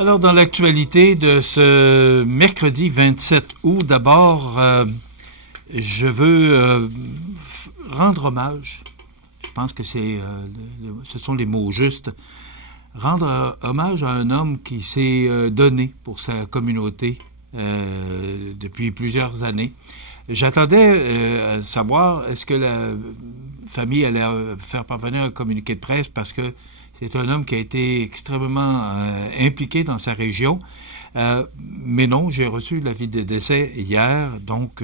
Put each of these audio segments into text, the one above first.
Alors, dans l'actualité de ce mercredi 27 août, d'abord, je veux rendre hommage, je pense que ce sont les mots justes, rendre hommage à un homme qui s'est donné pour sa communauté depuis plusieurs années. J'attendais à savoir, est-ce que la famille allait faire parvenir un communiqué de presse, parce que c'est un homme qui a été extrêmement impliqué dans sa région. Mais non, j'ai reçu l'avis de décès hier, donc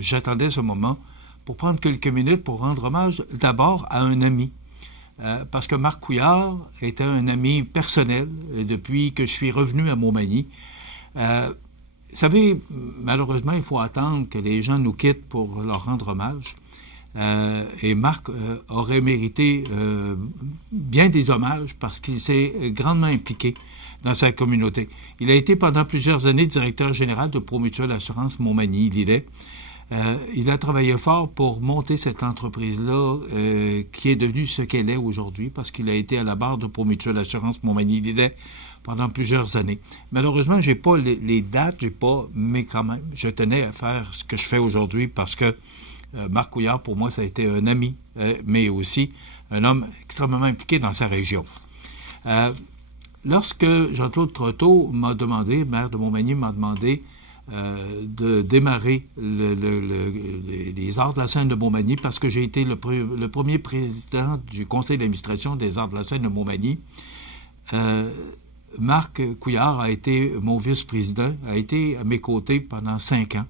j'attendais ce moment pour prendre quelques minutes pour rendre hommage d'abord à un ami. Parce que Marc Couillard était un ami personnel depuis que je suis revenu à Montmagny. Vous savez, malheureusement, il faut attendre que les gens nous quittent pour leur rendre hommage. Et Marc aurait mérité bien des hommages parce qu'il s'est grandement impliqué dans sa communauté. Il a été pendant plusieurs années directeur général de Promutuelle Assurance Montmagny-Lillet. Il a travaillé fort pour monter cette entreprise-là qui est devenue ce qu'elle est aujourd'hui, parce qu'il a été à la barre de Promutuelle Assurance Montmagny-Lillet pendant plusieurs années. Malheureusement, j'ai pas les dates, mais quand même, je tenais à faire ce que je fais aujourd'hui parce que Marc Couillard, pour moi, ça a été un ami, mais aussi un homme extrêmement impliqué dans sa région. Lorsque Jean-Claude Croteau m'a demandé, maire de Montmagny, m'a demandé de démarrer les Arts de la Seine de Montmagny, parce que j'ai été le premier président du conseil d'administration des Arts de la Seine de Montmagny, Marc Couillard a été mon vice-président, a été à mes côtés pendant 5 ans.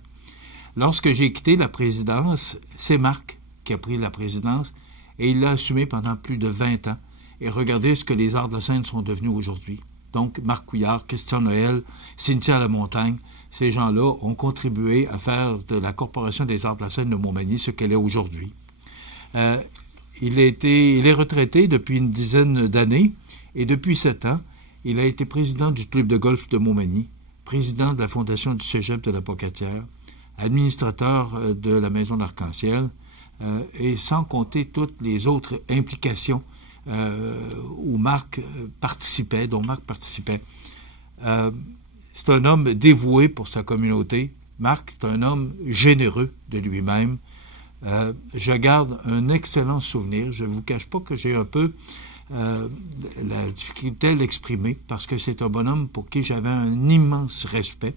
Lorsque j'ai quitté la présidence, c'est Marc qui a pris la présidence et il l'a assumé pendant plus de 20 ans. Et regardez ce que les Arts de la Seine sont devenus aujourd'hui. Donc, Marc Couillard, Christian Noël, Cynthia Lamontagne, ces gens-là ont contribué à faire de la Corporation des Arts de la Seine de Montmagny ce qu'elle est aujourd'hui. Il est retraité depuis une dizaine d'années et depuis 7 ans, il a été président du club de golf de Montmagny, président de la Fondation du Cégep de la Pocatière, administrateur de la Maison d'Arc-en-Ciel, et sans compter toutes les autres implications où Marc participait, dont Marc participait. C'est un homme dévoué pour sa communauté. Marc, c'est un homme généreux de lui-même. Je garde un excellent souvenir. Je ne vous cache pas que j'ai un peu la difficulté à l'exprimer, parce que c'est un bonhomme pour qui j'avais un immense respect.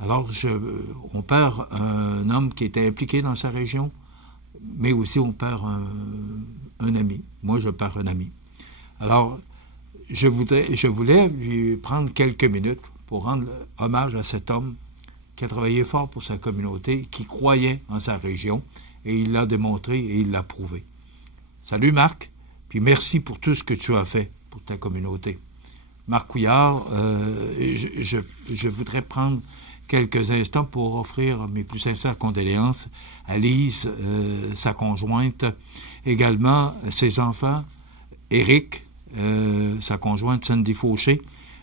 Alors, on perd un homme qui était impliqué dans sa région, mais aussi on perd un ami. Moi, je perds un ami. Alors, je voulais lui prendre quelques minutes pour rendre hommage à cet homme qui a travaillé fort pour sa communauté, qui croyait en sa région, et il l'a démontré et il l'a prouvé. Salut Marc, puis merci pour tout ce que tu as fait pour ta communauté. Marc Couillard, je voudrais prendre quelques instants pour offrir mes plus sincères condoléances à Lise, sa conjointe, également ses enfants, Éric, sa conjointe Sandy Fauché,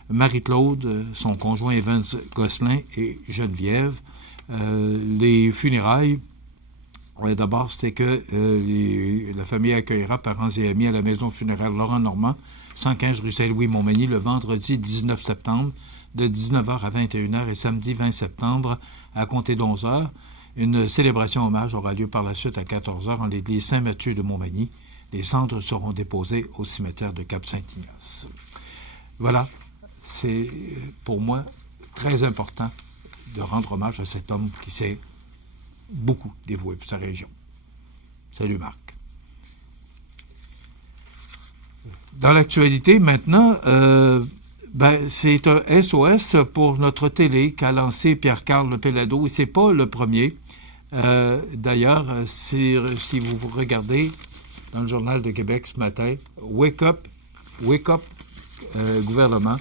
Marie-Claude, son conjoint Evans Gosselin et Geneviève. Les funérailles, d'abord, c'était que la famille accueillera parents et amis à la maison funéraire Laurent Normand, 115 rue Saint-Louis, Montmagny, le vendredi 19 septembre, de 19h à 21h et samedi 20 septembre à compter d'11h. Une célébration hommage aura lieu par la suite à 14h en l'église Saint-Mathieu de Montmagny. Les cendres seront déposées au cimetière de Cap-Saint-Ignace. Voilà, c'est pour moi très important de rendre hommage à cet homme qui s'est beaucoup dévoué pour sa région. Salut Marc. Dans l'actualité maintenant, c'est un SOS pour notre télé qu'a lancé Pierre-Carl Pelado, et c'est pas le premier. D'ailleurs, si vous regardez dans le Journal de Québec ce matin, Wake up, gouvernement.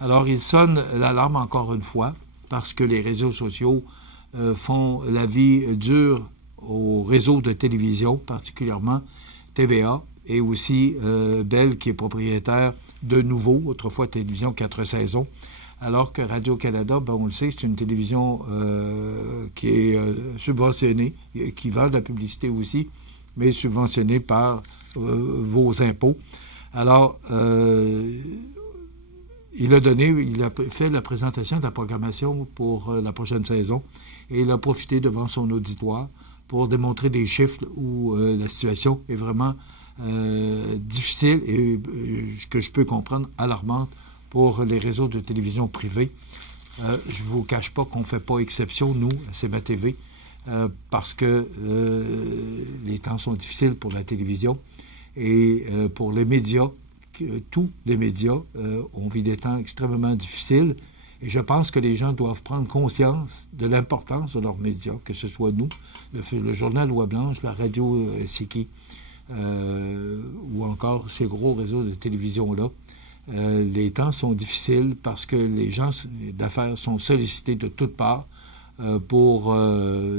Alors, il sonne l'alarme encore une fois, parce que les réseaux sociaux font la vie dure aux réseaux de télévision, particulièrement TVA, et aussi Bell, qui est propriétaire de Nouveau, autrefois Télévision 4 saisons, alors que Radio-Canada, on le sait, c'est une télévision qui est subventionnée, qui vend de la publicité aussi, mais subventionnée par vos impôts. Alors, il a fait la présentation de la programmation pour la prochaine saison et il a profité devant son auditoire pour démontrer des chiffres où la situation est vraiment difficile et que je peux comprendre alarmante pour les réseaux de télévision privés. Je ne vous cache pas qu'on ne fait pas exception, nous, à CMA TV, parce que les temps sont difficiles pour la télévision et pour les médias. Tous les médias ont vécu des temps extrêmement difficiles et je pense que les gens doivent prendre conscience de l'importance de leurs médias, que ce soit nous, le journal Loi Blanche, la radio Siki, ou encore ces gros réseaux de télévision-là. Les temps sont difficiles parce que les gens d'affaires sont sollicités de toutes parts pour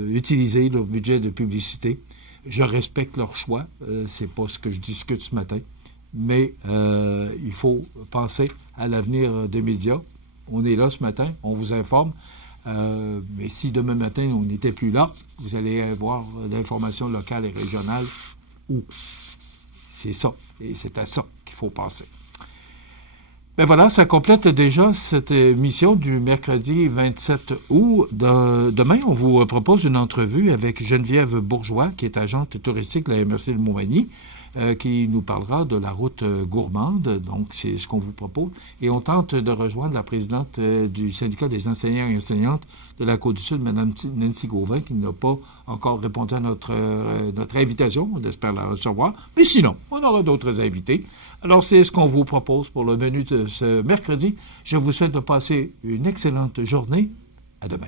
utiliser leur budget de publicité. Je respecte leur choix, c'est pas ce que je discute ce matin, mais il faut penser à l'avenir des médias. On est là ce matin, on vous informe, mais si demain matin on n'était plus là, vous allez avoir l'information locale et régionale où. C'est ça, et c'est à ça qu'il faut penser. Ben voilà, ça complète déjà cette émission du mercredi 27 août. Demain, on vous propose une entrevue avec Geneviève Bourgeois, qui est agente touristique de la MRC de Montmagny, qui nous parlera de la route gourmande. Donc, c'est ce qu'on vous propose. Et on tente de rejoindre la présidente du syndicat des enseignants et enseignantes de la Côte-du-Sud, Mme Nancy Gauvin, qui n'a pas encore répondu à notre invitation. On espère la recevoir. Mais sinon, on aura d'autres invités. Alors, c'est ce qu'on vous propose pour le menu de ce mercredi. Je vous souhaite de passer une excellente journée. À demain.